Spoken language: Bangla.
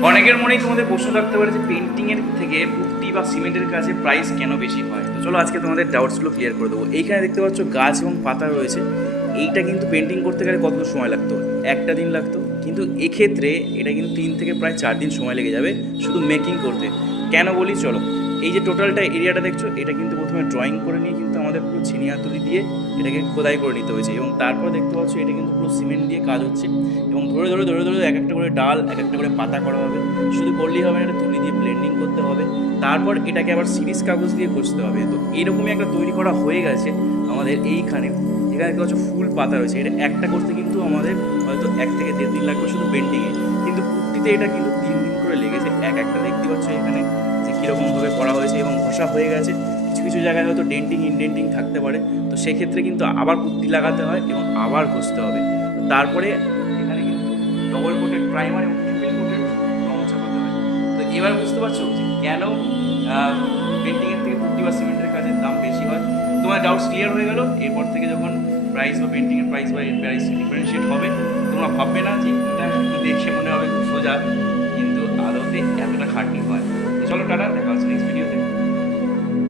অনেকের মনেই তোমাদের প্রশ্ন থাকতে পারে যে পেন্টিংয়ের থেকে পুট্টি বা সিমেন্টের কাজে প্রাইস কেন বেশি হয়। তো চলো আজকে তোমাদের ডাউটসগুলো ক্লিয়ার করে দেবো। এইখানে দেখতে পাচ্ছ গাছ এবং পাতা রয়েছে। এইটা কিন্তু পেন্টিং করতে গেলে কত সময় লাগতো? একটা দিন লাগতো, কিন্তু এক্ষেত্রে এটা কিন্তু 3 থেকে প্রায় 4 দিন সময় লেগে যাবে শুধু মেকিং করতে। কেন বলি চলো। এই যে টোটালটা এরিয়াটা দেখছো, এটা কিন্তু প্রথমে ড্রয়িং করে নিয়ে কিন্তু আমাদের পুরো চিনিয়াতুলি দিয়ে এটাকে খোদাই করে নিতে হয়েছে, এবং তারপর দেখতে পাচ্ছ এটা কিন্তু পুরো সিমেন্ট দিয়ে কাজ হচ্ছে, এবং ধরে ধরে ধরে ধরে এক একটা করে ডাল, এক একটা করে পাতা করা হবে। শুধু করলেই হবে না, এটা তুলি দিয়ে ব্লেন্ডিং করতে হবে, তারপর এটাকে আবার সিরিজ কাগজ দিয়ে ঘষতে হবে। তো এরকমই একটা তৈরি করা হয়ে গেছে আমাদের এইখানে। এখানে দেখতে পাচ্ছ ফুল পাতা রয়েছে, এটা একটা করতে কিন্তু আমাদের হয়তো 1 থেকে 1.5 দিন লাগবে শুধু পেন্টিংয়ে, কিন্তু পুট্টিতে এটা কিন্তু 3 দিন করে লেগেছে। এক একটা দেখতে পাচ্ছ এখানে যে কীরকমভাবে করা হয়েছে এবং ঘষা হয়ে গেছে। কিছু কিছু জায়গায় হয়তো ডেন্টিং ইনডেন্টিং থাকতে পারে, তো সেক্ষেত্রে কিন্তু আবার পুট্টি লাগাতে হয় এবং আবার ঘষতে হবে। তো তারপরে এখানে কিন্তু ডবল কোটেড প্রাইমার এবং ট্রিপল কোটেড রং চাপাতে হয়। তো এবার বুঝতে পারছো যে কেন পেন্টিংয়ের থেকে পুট্টি বা সিমেন্টের কাজের দাম বেশি হয়। তোমার ডাউটস ক্লিয়ার হয়ে গেল। এরপর থেকে যখন প্রাইস বা পেন্টিংয়ের প্রাইস বা এর প্রাইস ডিফারেন্সিয়েট হবে, তোমরা ভাববে না যে এটা শুধু দেখে মনে হবে খুব সোজা, কিন্তু আদতে এতটা খাটনি হয়। তো চলো টাটা, দেখা হচ্ছে নেক্সট ভিডিওতে।